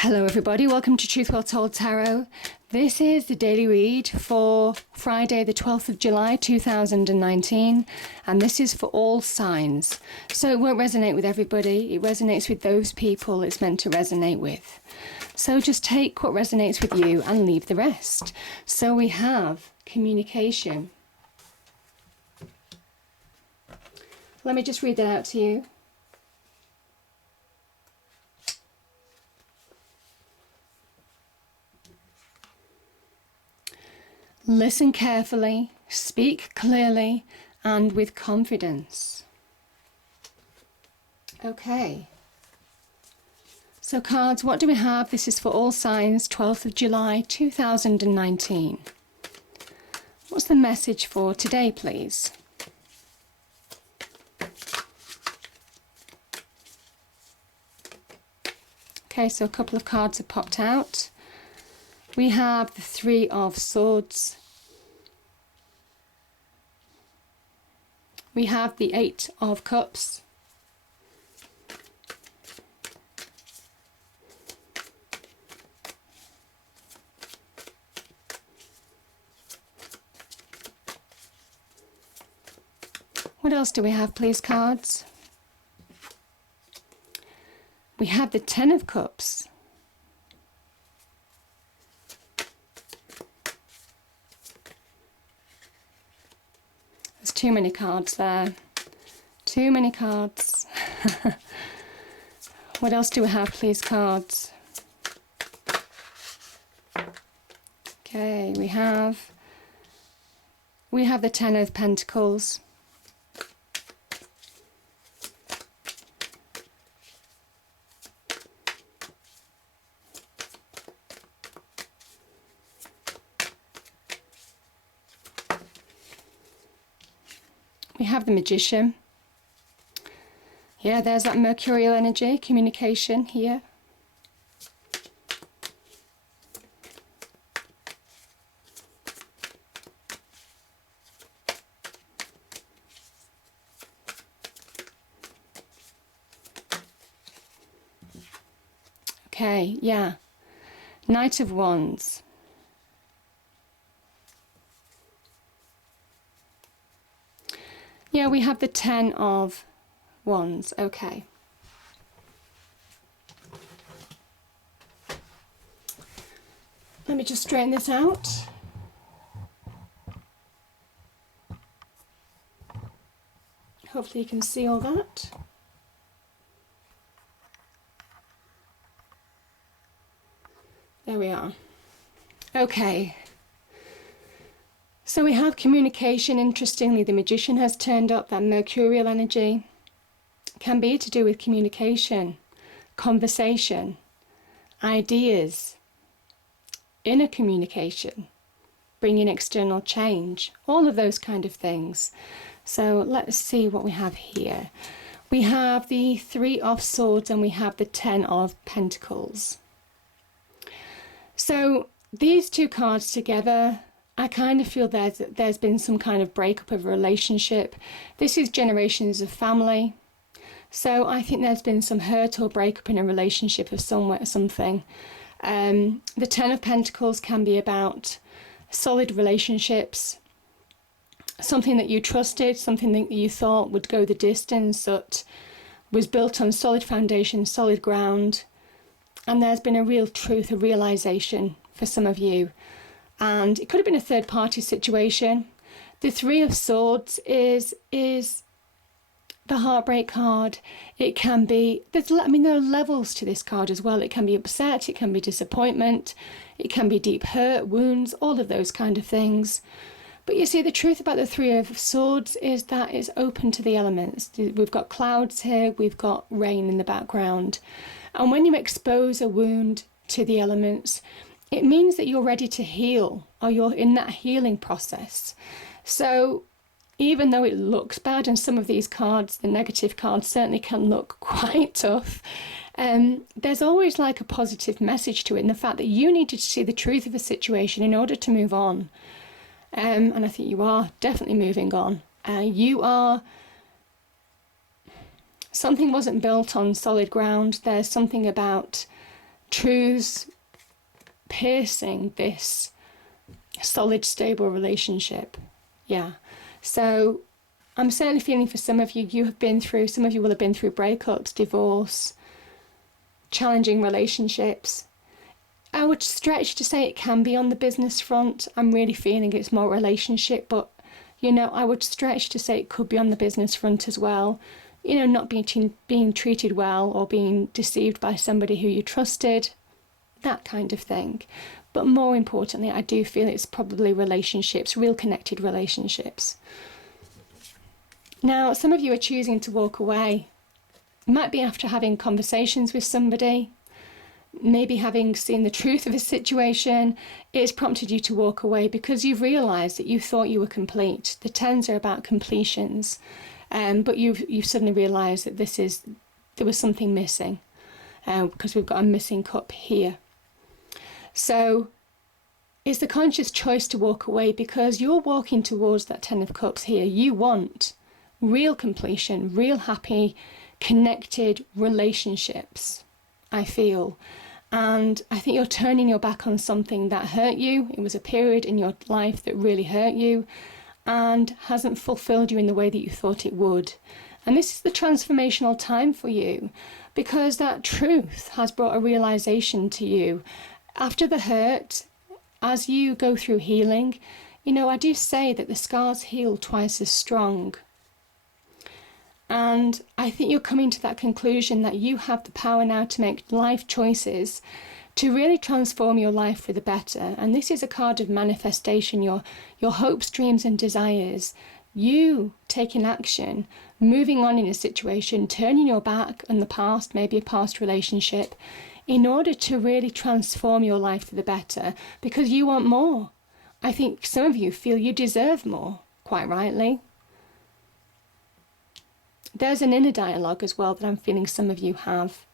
Hello everybody, welcome to Truth Well Told Tarot. This is the daily read for Friday the 12th of July 2019, and this is for all signs. So it won't resonate with everybody, it resonates with those people it's meant to resonate with. So just take what resonates with you and leave the rest. So we have communication. Let me just read that out to you. Listen carefully, speak clearly, and with confidence. Okay. So cards, what do we have? This is for all signs, 12th of July 2019. What's the message for today, please? Okay, so a couple of cards have popped out. We have the Three of Swords. We have the Eight of Cups. What else do we have, please, cards? We have the Ten of Cups. Too many cards there. Too many cards. What else do we have, please, cards? Okay, we have the Ten of Pentacles. We have the Magician. Yeah, there's that mercurial energy, communication here. Okay, yeah. Knight of Wands. Yeah, we have the Ten of Wands. Okay. Let me just straighten this out. Hopefully you can see all that. There we are. Okay. So we have communication. Interestingly, the Magician has turned up. That mercurial energy can be to do with communication, conversation, ideas, inner communication, bringing external change, all of those kind of things. So let's see what we have here. We have the Three of Swords and we have the Ten of Pentacles. So these two cards together, I kind of feel there's been some kind of breakup of a relationship. This is generations of family. So I think there's been some hurt or breakup in a relationship of something. The Ten of Pentacles can be about solid relationships, something that you trusted, something that you thought would go the distance, that was built on solid foundation, solid ground. And there's been a real truth, a realization for some of you. And it could have been a third party situation. The Three of Swords is the heartbreak card. It can be, there are levels to this card as well. It can be upset, it can be disappointment, it can be deep hurt, wounds, all of those kind of things. But you see, the truth about the Three of Swords is that it's open to the elements. We've got clouds here, we've got rain in the background. And when you expose a wound to the elements, it means that you're ready to heal, or you're in that healing process. So even though it looks bad, and some of these cards, the negative cards, certainly can look quite tough, there's always like a positive message to it, in the fact that you needed to see the truth of a situation in order to move on. And I think you are definitely moving on. Something wasn't built on solid ground. There's something about truths piercing this solid, stable relationship. Yeah. So I'm certainly feeling for some of you, some of you will have been through breakups, divorce, challenging relationships. I would stretch to say it can be on the business front. I'm really feeling it's more relationship, but I would stretch to say it could be on the business front as well. Not being treated well or being deceived by somebody who you trusted, that kind of thing. But more importantly, I do feel it's probably relationships, real connected relationships. Now, some of you are choosing to walk away. It might be after having conversations with somebody, maybe having seen the truth of a situation. It's prompted you to walk away because you've realised that you thought you were complete. The 10s are about completions, but you've suddenly realised that there was something missing, because we've got a missing cup here. So it's the conscious choice to walk away because you're walking towards that 10 of Cups here. You want real completion, real happy, connected relationships, I feel. And I think you're turning your back on something that hurt you. It was a period in your life that really hurt you and hasn't fulfilled you in the way that you thought it would. And this is the transformational time for you because that truth has brought a realization to you. After the hurt, as you go through healing, I do say that the scars heal twice as strong. And I think you're coming to that conclusion that you have the power now to make life choices to really transform your life for the better. And this is a card of manifestation, your hopes, dreams and desires. You taking action, moving on in a situation, turning your back on the past, maybe a past relationship, in order to really transform your life for the better, because you want more. I think some of you feel you deserve more, quite rightly. There's an inner dialogue as well that I'm feeling some of you have.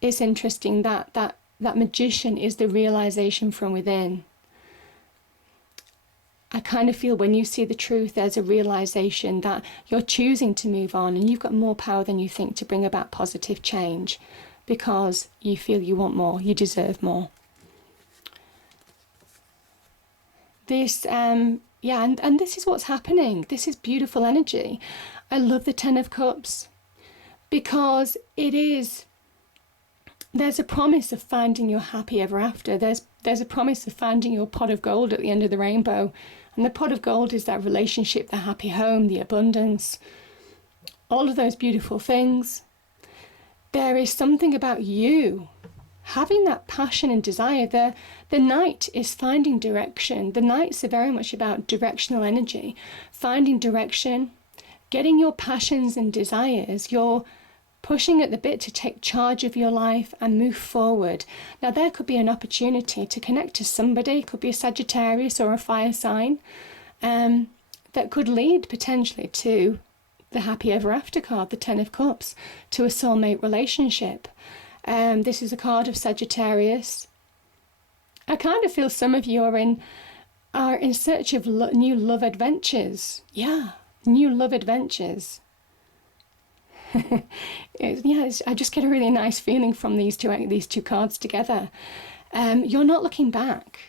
It's interesting that magician is the realization from within. I kind of feel when you see the truth, there's a realization that you're choosing to move on and you've got more power than you think to bring about positive change because you feel you want more, you deserve more. This, and this is what's happening. This is beautiful energy. I love the 10 of Cups because there's a promise of finding your happy ever after. There's a promise of finding your pot of gold at the end of the rainbow. And the pot of gold is that relationship, the happy home, the abundance, all of those beautiful things. There is something about you having that passion and desire. The Knight is finding direction. The Knights are very much about directional energy, finding direction, getting your passions and desires. You're pushing at the bit to take charge of your life and move forward. Now, there could be an opportunity to connect to somebody, it could be a Sagittarius or a fire sign, that could lead potentially to the happy ever after card, the 10 of Cups, to a soulmate relationship. This is a card of Sagittarius. I kind of feel some of you are in search of new love adventures. Yeah, new love adventures. I just get a really nice feeling from these two cards together. You're not looking back.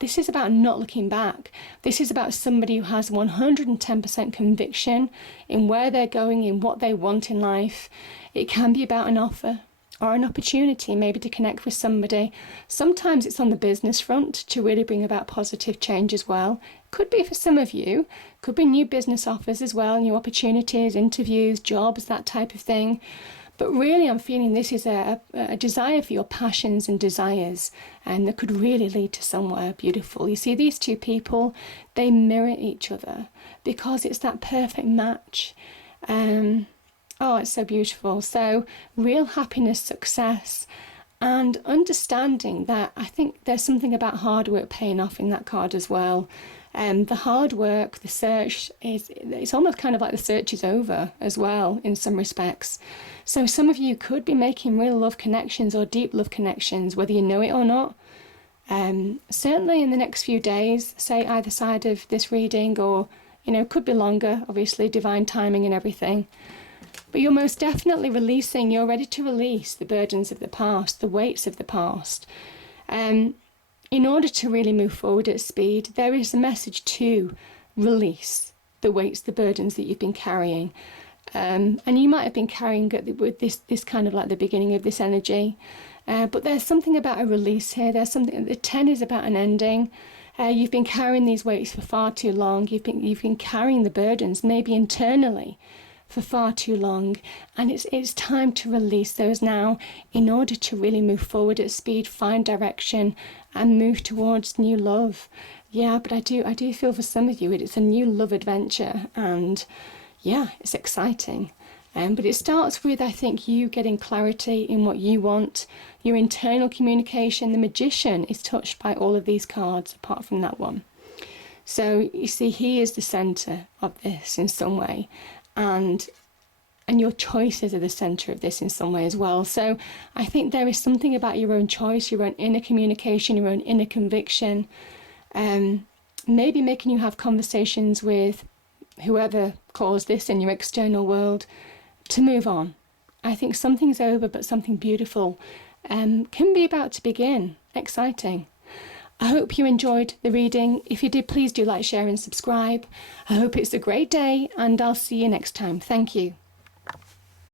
This is about not looking back. This is about somebody who has 110% conviction in where they're going, in what they want in life. It can be about an offer or an opportunity maybe to connect with somebody. Sometimes it's on the business front to really bring about positive change as well. Could be for some of you, could be new business offers as well, new opportunities, interviews, jobs, that type of thing. But really I'm feeling this is a desire for your passions and desires, and that could really lead to somewhere beautiful. You see, these two people, they mirror each other because it's that perfect match. Oh, it's so beautiful. So real happiness, success, and understanding that I think there's something about hard work paying off in that card as well. The hard work, the search, it's almost kind of like the search is over as well in some respects. So some of you could be making real love connections or deep love connections, whether you know it or not. Certainly in the next few days, say either side of this reading, or, could be longer, obviously, divine timing and everything. But you're most definitely releasing, you're ready to release the burdens of the past, the weights of the past. In order to really move forward at speed, there is a message to release the weights, the burdens that you've been carrying. And you might have been carrying with this kind of like the beginning of this energy. But there's something about a release here. There's something, the 10 is about an ending. You've been carrying these weights for far too long. You've been carrying the burdens, maybe internally, for far too long, and it's time to release those now in order to really move forward at speed, find direction, and move towards new love. Yeah, but I do feel for some of you it's a new love adventure, and yeah, it's exciting. But it starts with, I think, you getting clarity in what you want, your internal communication. The Magician is touched by all of these cards, apart from that one. So you see, he is the centre of this in some way. And your choices are the centre of this in some way as well. So I think there is something about your own choice, your own inner communication, your own inner conviction, maybe making you have conversations with whoever caused this in your external world to move on. I think something's over, but something beautiful can be about to begin. Exciting. I hope you enjoyed the reading. If you did, please do like, share and subscribe. I hope it's a great day, and I'll see you next time. Thank you.